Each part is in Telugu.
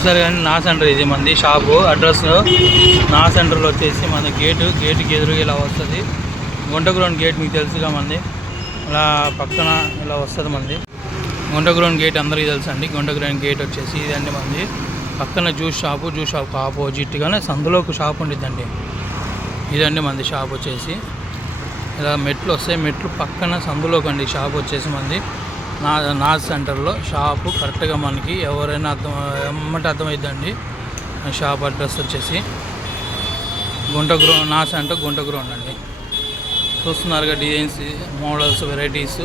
చూసారు కానీ నా సెంటర్ ఇది మంది షాపు అడ్రస్ నా సెంటర్లో వచ్చేసి మన గేటుకి ఎదురుగా ఇలా వస్తుంది. గుంటగ్రౌండ్ గేట్ మీకు తెలుసుగా మంది, ఇలా పక్కన ఇలా వస్తుంది మంది. గుంటగ్రౌండ్ గేట్ అందరికీ తెలుసు అండి. గుంటగ్రౌండ్ గేట్ వచ్చేసి ఇదండి మంది. పక్కన జ్యూస్ షాప్ ఆపోజిట్గానే సందులోకి షాప్ ఉండిద్దండి. ఇదండి మంది షాప్ వచ్చేసి. ఇలా మెట్లు వస్తాయి, మెట్లు పక్కన సందులోకి అండి షాప్ వచ్చేసి మంది. నా సెంటర్లో షాపు కరెక్ట్గా మనకి ఎవరైనా అర్థమైద్దండి. షాప్ అడ్రస్ వచ్చేసి నా సెంటర్ గుంటగ్రౌండ్ అండి. చూస్తున్నారుగా డిజైన్స్, మోడల్స్, వెరైటీస్.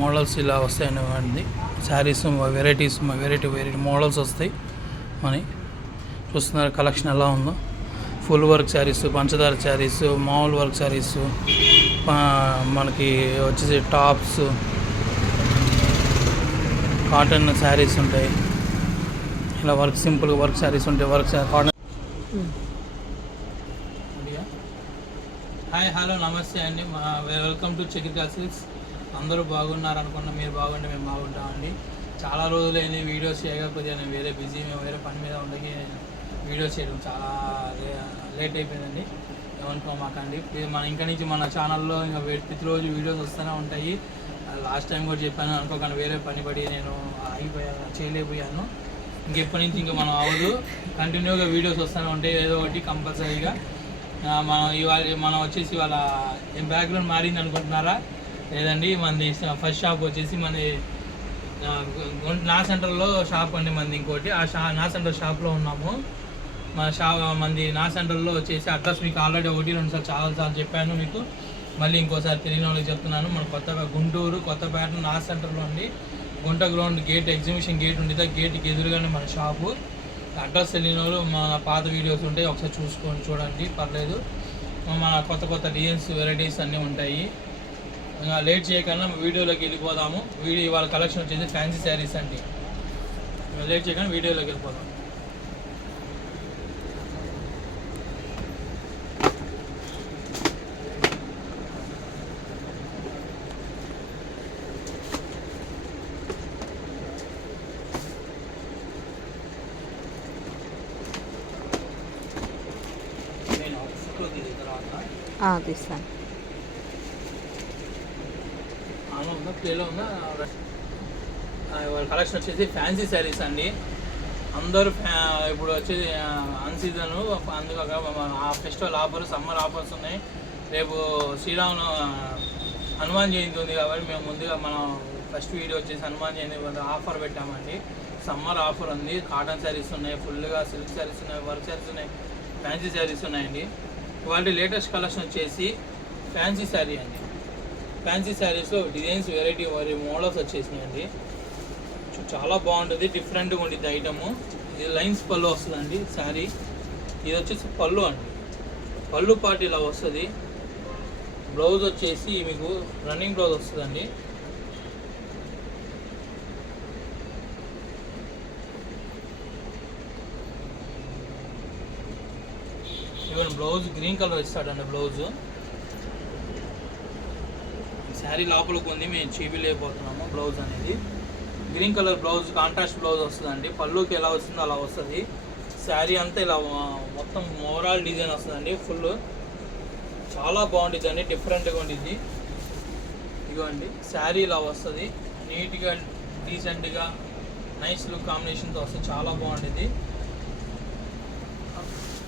మోడల్స్ ఇలా వస్తాయండి. శారీస్ వెరైటీస్ వెరైటీ మోడల్స్ వస్తాయి మని. చూస్తున్నారు కలెక్షన్ ఎలా ఉందో. ఫుల్ వర్క్ శారీస్, పంచదార శారీస్, మామూలు వర్క్ శారీస్, మనకి వచ్చేసి టాప్స్, కాటన్ శారీస్ ఉంటాయి. ఇలా సింపుల్గా వర్క్ శారీస్ ఉంటాయి. కాటన్. హాయ్, హలో, నమస్తే అండి. Welcome to Chakrika silks. అందరూ బాగున్నారు అనుకున్నా, మీరు బాగుంటే మేము బాగుంటామండి. చాలా రోజులైంది వీడియోస్ చేయకపోతే నేను వేరే పని మీద ఉండకి వీడియోస్ చేయడం చాలా లేట్ అయిపోయిందండి. ఏమనుకోమాకండి. మన ఇంకా నుంచి మన ఛానల్లో ఇంకా ప్రతిరోజు వీడియోస్ వస్తూనే ఉంటాయి. లాస్ట్ టైం కూడా చెప్పాను, అనుకోకుండా వేరే పని పడి నేను చేయలేకపోయాను. ఇంకెప్పటి నుంచి ఇంకా మనం అవ్వదు, కంటిన్యూగా వీడియోస్ వస్తూనే ఉంటాయి ఏదో ఒకటి కంపల్సరీగా. మనం వచ్చేసి వాళ్ళ బ్యాక్గ్రౌండ్ మారింది అనుకుంటున్నారా? లేదండి, మనది ఫస్ట్ షాప్ వచ్చేసి మనది నా సెంటర్లో షాప్ అండి. మంది ఇంకోటి నా సెంటర్ షాప్లో ఉన్నాము. మంది నా సెంటర్లో వచ్చేసి అడ్రస్ మీకు ఆల్రెడీ 1-2 చాలాసార్లు చెప్పాను మీకు. మళ్ళీ ఇంకోసారి తెలియని వాళ్ళకి చెప్తున్నాను. మన గుంటూరు కొత్తపేట నా సెంటర్లో ఉండి గుంటగ్రౌండ్ గేట్ ఎగ్జిబిషన్ గేట్ ఉండేది. గేట్కి ఎదురుగానే మన షాపు. అడ్రస్ తెలియని వాళ్ళు మన పాత వీడియోస్ ఉంటాయి, ఒకసారి చూడండి, పర్లేదు. మన కొత్త డిజైన్స్ వెరైటీస్ అన్నీ ఉంటాయి. లేట్ చేయకుండా వీడియోలోకి వెళ్ళిపోదాము. వాళ్ళ కలెక్షన్ వచ్చేసి ఫ్యాన్సీ శారీస్ అండి. లేట్ చేయకుండా వీడియోలోకి వెళ్ళిపోదాం. తీస్తాను. ప్లేలో ఉందా? వాళ్ళ కలెక్షన్ వచ్చేసి ఫ్యాన్సీ శారీస్ అండి. అందరూ ఇప్పుడు వచ్చేసి అన్సీజను, అందులో ఫెస్టివల్ ఆఫర్స్, సమ్మర్ ఆఫర్స్ ఉన్నాయి. రేపు హనుమాన్ జయంతి ఉంది కాబట్టి మేము ముందుగా మనం ఫస్ట్ వీడియో వచ్చేసి హనుమాన్ జయంతి ఆఫర్ పెట్టామండి. సమ్మర్ ఆఫర్ ఉంది. కాటన్ శారీస్ ఉన్నాయి, ఫుల్గా సిల్క్ శారీస్ ఉన్నాయి, వర్క్ శారీస్ ఉన్నాయి, ఫ్యాన్సీ శారీస్ ఉన్నాయండి. ఇవాళ లేటెస్ట్ కలెక్షన్ వచ్చేసి ఫ్యాన్సీ శారీ అండి. ఫ్యాన్సీ శారీస్లో డిజైన్స్ వెరైటీ మోడల్స్ వచ్చేసినాయండి. చాలా బాగుంటుంది, డిఫరెంట్గా ఉంటుంది ఐటము. ఇది లైన్స్ పళ్ళు వస్తుందండి శారీ. ఇది వచ్చేసి పళ్ళు అండి. పళ్ళు పాటు ఇలా వస్తుంది. బ్లౌజ్ వచ్చేసి మీకు రన్నింగ్ బ్లౌజ్ వస్తుందండి. ఈవెన్ బ్లౌజ్ గ్రీన్ కలర్ ఇస్తాడండి. బ్లౌజ్ శారీ లోపలికి ఉంది, మేము చూపిలేకపోతున్నాము. బ్లౌజ్ అనేది green colour blouse, contrast blouse వస్తుందండి. పళ్ళుకి ఎలా వస్తుందో అలా వస్తుంది. శారీ అంతా ఇలా మొత్తం ఓవరాల్ డిజైన్ వస్తుందండి. ఫుల్ చాలా బాగుంటుంది అండి, డిఫరెంట్గా ఉంటుంది. ఇదిగోండి శారీ ఇలా వస్తుంది, నీట్గా డీసెంట్గా నైస్ లుక్ కాంబినేషన్తో వస్తుంది. చాలా బాగుంటుంది.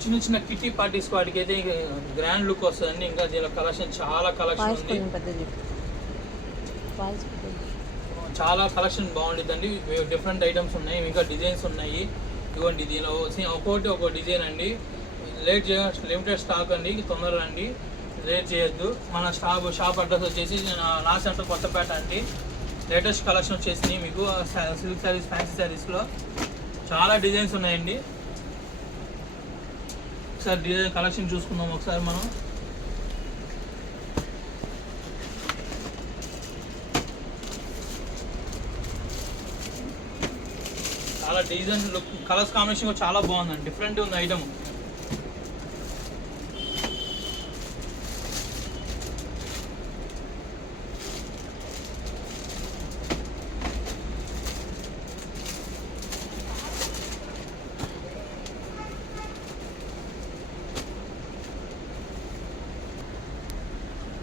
చిన్న కిటీ పార్టీస్ వాటికి అయితే గ్రాండ్ లుక్ వస్తుందండి. ఇంకా దీనిలో చాలా కలెక్షన్ ఉంది. చాలా కలెక్షన్ బాగుంటుందండి. డిఫరెంట్ ఐటమ్స్ ఉన్నాయి, ఇంకా డిజైన్స్ ఉన్నాయి. ఇదిగోండి దీనిలో ఒక్కో డిజైన్ అండి. లిమిటెడ్ స్టాక్ అండి, తొందరగా అండి, లేట్ చేయొద్దు. మన షాప్ అడ్రస్ వచ్చేసి నా సెంటర్ కొత్తపేట అండి. లేటెస్ట్ కలెక్షన్ వచ్చేసి మీకు సిల్క్ శారీస్, ఫ్యాన్సీ శారీస్లో చాలా డిజైన్స్ ఉన్నాయండి. ఒకసారి డిజైన్ కలెక్షన్ చూసుకుందాం ఒకసారి మనం. చాలా డిజైన్ లుక్, కలర్స్ కాంబినేషన్ కూడా చాలా బాగుందండి, డిఫరెంట్ ఉంది ఐటమ్.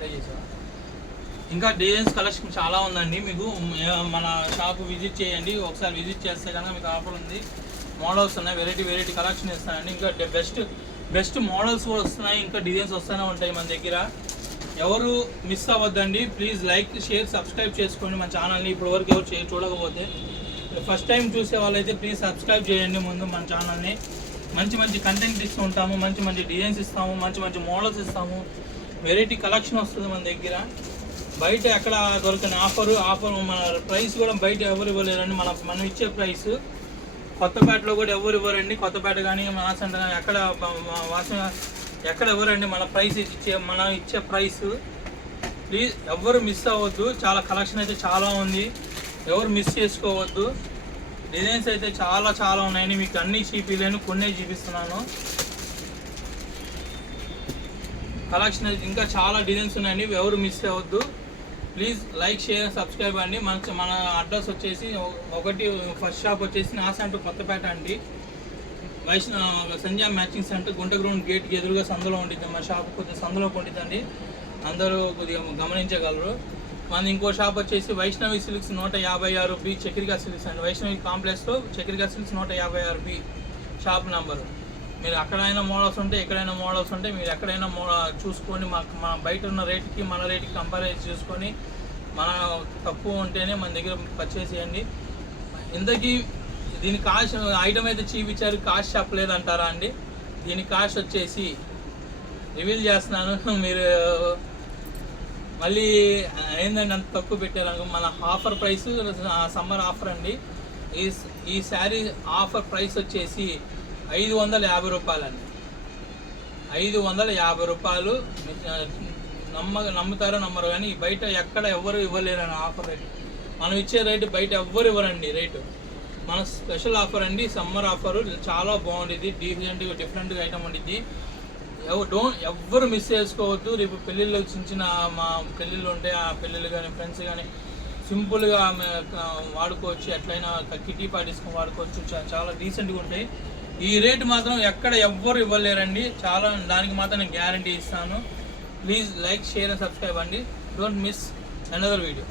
ట్రై చేసావా? ఇంకా డిజైన్స్ కలెక్షన్ చాలా ఉందండి. మీకు మన షాప్ విజిట్ చేయండి. ఒకసారి విజిట్ చేస్తే కనుక మీకు ఆఫర్ ఉంది. మోడల్స్ ఉన్నాయి, వెరైటీ కలెక్షన్ ఇస్తానండి. ఇంకా బెస్ట్ మోడల్స్ కూడా వస్తున్నాయి, ఇంకా డిజైన్స్ వస్తూనే ఉంటాయి మన దగ్గర. ఎవరు మిస్ అవ్వద్దండి. ప్లీజ్ లైక్, షేర్, సబ్స్క్రైబ్ చేసుకోండి మన ఛానల్ని. ఇప్పటివరకు ఎవరు చూడకపోతే, ఫస్ట్ టైం చూసే వాళ్ళైతే ప్లీజ్ సబ్స్క్రైబ్ చేయండి ముందు మన ఛానల్ని. మంచి కంటెంట్ ఇస్తూ ఉంటాము, మంచి డిజైన్స్ ఇస్తాము, మంచి మోడల్స్ ఇస్తాము, వెరైటీ కలెక్షన్ వస్తుంది మన దగ్గర. బయట ఎక్కడ దొరకని ఆఫర్ మన ప్రైస్ కూడా బయట ఎవరు ఇవ్వలేరండి. మనం ఇచ్చే ప్రైస్ కొత్తపేటలో కూడా ఎవరు ఇవ్వరండి. కొత్తపేట కానీ మాసంట కానీ ఎక్కడ ఇవ్వరండి మన ప్రైస్ మనం ఇచ్చే ప్రైస్. ప్లీజ్ ఎవరు మిస్ అవ్వద్దు. చాలా కలెక్షన్ అయితే చాలా ఉంది, ఎవరు మిస్ చేసుకోవద్దు. డిజైన్స్ అయితే చాలా ఉన్నాయండి. మీకు అన్ని చూపించలేను, కొన్నే చూపిస్తున్నాను. కలెక్షన్ అయితే ఇంకా చాలా డిజైన్స్ ఉన్నాయండి, ఎవరు మిస్ అవ్వద్దు. ప్లీజ్ లైక్, షేర్, సబ్స్క్రైబ్ అండి. మన అడ్రస్ వచ్చేసి ఒకటి ఫస్ట్ షాప్ వచ్చేసి నాసంటూ కొత్తపేట అండి. సంజయ్ మ్యాచింగ్ సెంటర్ గుంటగ్రౌండ్ గేట్కి ఎదురుగా సందులో ఉంటుంది. మా షాప్ కొద్దిగా సందులో ఉంటుందండి, అందరూ కొద్దిగా గమనించగలరు. మన ఇంకో షాప్ వచ్చేసి Vaishnavi silks 156B Chakrika silks అండి. వైష్ణవి కాంప్లెక్స్లో Chakrika silks 156B shop number. మీరు అక్కడైనా మోడల్స్ ఉంటే, ఎక్కడైనా మోడల్స్ ఉంటే మీరు ఎక్కడైనా చూసుకొని మన బయట ఉన్న రేట్కి మన రేట్కి కంపేర్ చేసుకొని మన తక్కువ ఉంటేనే మన దగ్గర పర్చేస్ చేయండి. ఇంతకీ దీని కాస్ట్ ఐటమ్ అయితే చూపించారు, కాస్ట్ చెప్పలేదు అంటారా అండి? దీని కాస్ట్ వచ్చేసి రివీల్ చేస్తున్నాను. మీరు మళ్ళీ ఏంటంటే అంత తక్కువ పెట్టారు. మన ఆఫర్ ప్రైస్ సమ్మర్ ఆఫర్ అండి. ఈ శారీ ఆఫర్ ప్రైస్ వచ్చేసి 550 రూపాయలండి. 550 రూపాయలు. నమ్ముతారో నమ్మరు కానీ బయట ఎక్కడ ఎవరు ఇవ్వలేరని ఆఫర్ రేటు. మనం ఇచ్చే రేటు బయట ఎవ్వరు ఇవ్వరండి రేటు. మన స్పెషల్ ఆఫర్ అండి, సమ్మర్ ఆఫరు. చాలా బాగుంటుంది, డిఫరెంట్గా ఐటమ్ ఉండిద్ది. ఎవ్వరు మిస్ చేసుకోవద్దు. రేపు పెళ్ళిళ్ళు చిన్న మా పెళ్ళిళ్ళు ఉంటే ఆ పెళ్ళిళ్ళు కానీ ఫ్రెండ్స్ కానీ సింపుల్గా వాడుకోవచ్చు, ఎట్లయినా కిటీ పార్టీస్కి వాడుకోవచ్చు. చాలా డీసెంట్గా ఉంటాయి. ఈ రేటు మాత్రం ఎక్కడ ఎవ్వరు ఇవ్వలేరండి. దానికి మాత్రం నేను గ్యారంటీ ఇస్తాను. Please like, share and subscribe అండి. Don't miss another video.